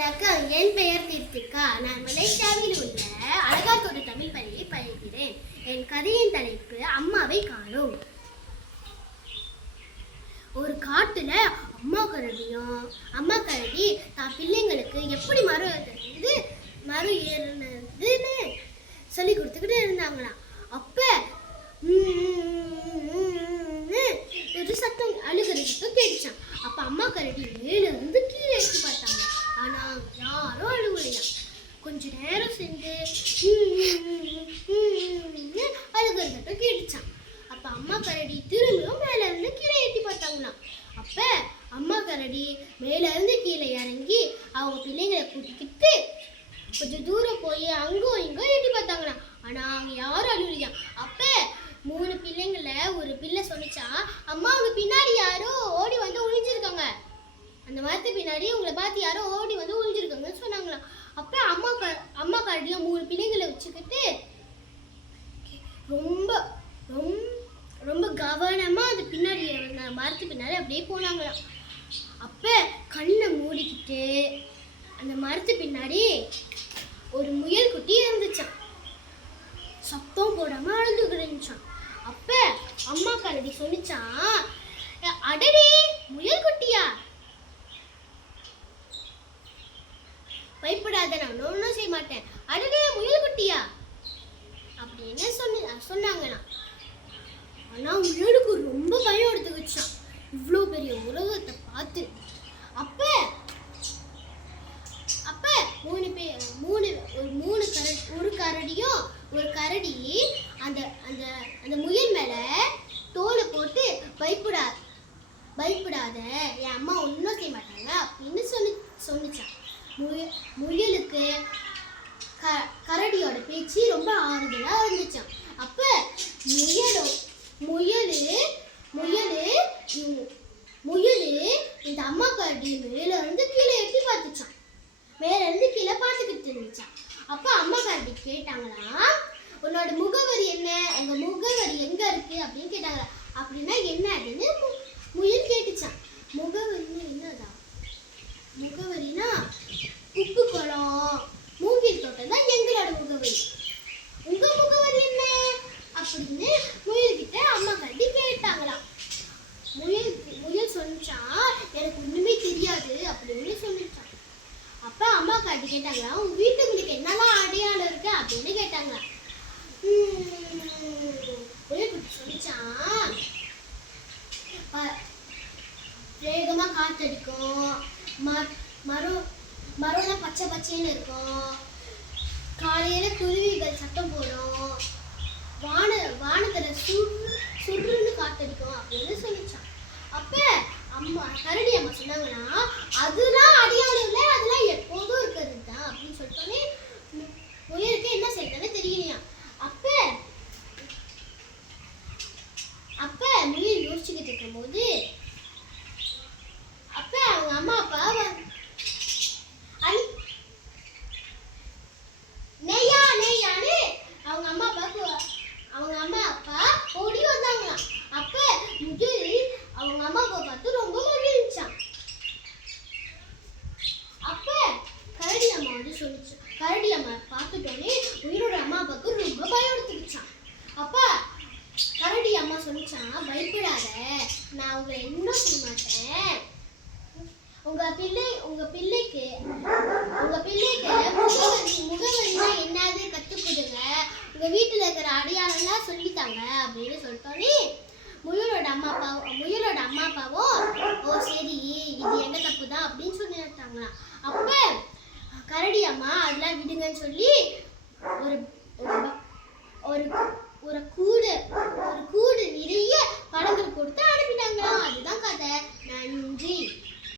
வணக்கம் என் பெயர் தீர்த்திகா. நான் மலேசியாவில் உள்ள அழகாத்தோடு தமிழ் பள்ளியை பயிர்கிறேன் என் கதையின் தலைப்பு அம்மாவை காணும். ஒரு காட்டுல அம்மா கரடியும் அம்மா கரடி தான் பிள்ளைங்களுக்கு எப்படி மறு இது மறு ஏறினதுன்னு சொல்லி கொடுத்துக்கிட்டு இருந்தாங்களாம். அப்ப ஒரு சத்தம் அழுகிறதுக்கு கேட்டுச்சான் அப்ப அம்மா கரடி மேல இருந்து கீழே எடுத்து பார்த்தாங்க ஆனா யாரும் அழுகலையா கொஞ்ச நேரம் சென்று ம்ன்னு கேட்டுச்சான். அப்ப அம்மா கரடி திரும்பியும் மேல இருந்து கீழே ஏற்றி பார்த்தாங்களாம். அப்ப அம்மா கரடி மேல இருந்து கீழே இறங்கி அவங்க பிள்ளைங்களை கூட்டிக்கிட்டு கொஞ்சம் தூரம் போய் அங்கோ இங்கோ ஏற்றி பார்த்தாங்களாம். ஆனா அவங்க யாரும் அழுகலையா? அப்ப மூணு பிள்ளைங்கள ஒரு பிள்ளை சொன்னிச்சா அம்மா அவங்க பின்னாடி யாரோ ஓடி வந்து ஒழிஞ்சிருக்காங்க அந்த மரத்து பின்னாடி உங்களை பார்த்து யாரோ ஓடி வந்து ஒளிஞ்சிருக்காங்கன்னு சொன்னாங்களாம். அப்போ அம்மா க அம்மா காட்டில் மூணு பிள்ளைங்களை வச்சுக்கிட்டு ரொம்ப ரொம்ப ரொம்ப கவனமாக அது பின்னாடி மரத்து பின்னாடி அப்படியே போனாங்களாம். அப்ப கண்ணை மூடிக்கிட்டு அந்த மரத்து பின்னாடி ஒரு முயல் குட்டி இருந்துச்சான் சத்தம் போடாம அழுது கிடந்துச்சான் அப்ப அம்மா கரடி சொன்னிச்சான் அடடே முயல் குட்டியா? பயப்படாத நான் ஒன்றும் செய்ய மாட்டேன். அடடே முயல் குட்டியா அப்படின்னு சொன்ன சொன்னாங்கண்ணா ஆனால் முயலுக்கு ரொம்ப பயம் எடுத்துக்கிச்சான் இவ்வளோ பெரிய உலகத்தை பார்த்து. அப்ப அப்ப மூணு பேர் மூணு ஒரு மூணு கரடி ஒரு கரடியும் ஒரு கரடி அந்த அந்த அந்த முயல் மேல தோலை போட்டு பயப்படா பயப்படாத. என் அம்மா ஒன்று செய்ய மாட்டாங்க அப்படின்னு சொல்லி சொன்னிச்சான் முய முயலுக்கு க கரடியோட பேச்சு ரொம்ப ஆறுதலா இருந்துச்சான் அப்ப முயலோ முயலு முயலு உம், முயலு இந்த அம்மா கரடி மேல இருந்து கீழே எட்டி பார்த்துச்சான் மேல இருந்து கீழே பார்த்துக்கிட்டு இருந்துச்சான் அப்ப கேட்டாங்கன்னா கேட்டாங்களாம் உன்னோட முகவரி என்ன? உங்க முகவரி எங்க இருக்கு? அப்படின்னு கேட்டாங்களா. அப்படின்னா என்ன அப்படின்னு முயல் கேட்டுச்சான் முகவரின்னா என்னதா? முகவரினா உப்பு குளம். மூங்கில் தோட்டம் தான் எங்களோட முகவரி. உங்க முகவரி என்ன? அப்படின்னு முயல்கிட்ட அம்மா கட்டி கேட்டாங்களாம். முயல் முயல் சொன்னான் எனக்கு ஒண்ணுமே தெரியாது அப்படின்னு சொல்லிச்சான் அப்ப அம்மா காட்டி கேட்டாங்களா உங்க வீட்டுக்கு என்னெல்லாம் அடையாளம் இருக்கு அப்படின்னு கேட்டாங்களா முயல் குட்டி சொல்லிச்சான் ப- வேகமாக காற்றடிக்கும். ம- மரம் மரம்லாம் பச்சை பச்சைன்னு இருக்கும். காலையில குருவிகள் சத்தம் போடும். வான வானத்தில் சுரு சுருன்னு காற்றடிக்கும் அப்படின்னு சொல்லிச்சான். அப்ப அம்மா கரடி அம்மா சொன்னாங்கன்னா அது அடையாளம் இல்லை அதெல்லாம் எப்போதும் இருக்கிறது தான் அப்படின்னு சொல்லிட்டோன்னே மு- முயலுக்கு என்ன செய்யறதுன்னு தெரியலையா அப்ப அப்ப முயல் யோசிச்சுக்கிட்டு இருக்கும்போது அப்ப அவங்க அம்மா அப்பா வ- அன்- நெய்யா நெய்யான்னு அவங்க அம்மா அப்பாவுக்கு அவங்க அம்மா அப்பா ஓடி வந்தாங்களாம் அப்ப முகில் அவங்க அம்மா அப்பா பார்த்து ரொம்ப மகிழ்ச்சான் அப்ப கரடி அம்மா வந்து சொல்லிச்சு. கரடி அம்மா பார்த்துட்டோன்னே உயிரோட அம்மா அப்பாவுக்கு ரொம்ப பயம் எடுத்துக்கிச்சான் அப்ப கரடி அம்மா சொல்லிச்சான் பயப்படாத நான் உங்களை என்ன செய்ய மாட்டேன் உங்க பிள்ளை உங்க பிள்ளைக்கு உங்க பிள்ளைக்கு முகவரி முகவரினா என்னது கத்துக் கொடுங்க. உங்க வீட்டுல இருக்கிற அடையாளம்லாம் சொல்லித்தாங்க அப்படின்னு சொல்லிட்டோன்னே முயலோட அம்மா அப்பா முயலோட அம்மா அப்பாவும் ஓ சரி இது எங்க தப்பு தான் அப்படின்னு சொல்லிட்டாங்களாம் அப்ப கரடி அம்மா அதெல்லாம் விடுங்கன்னு சொல்லி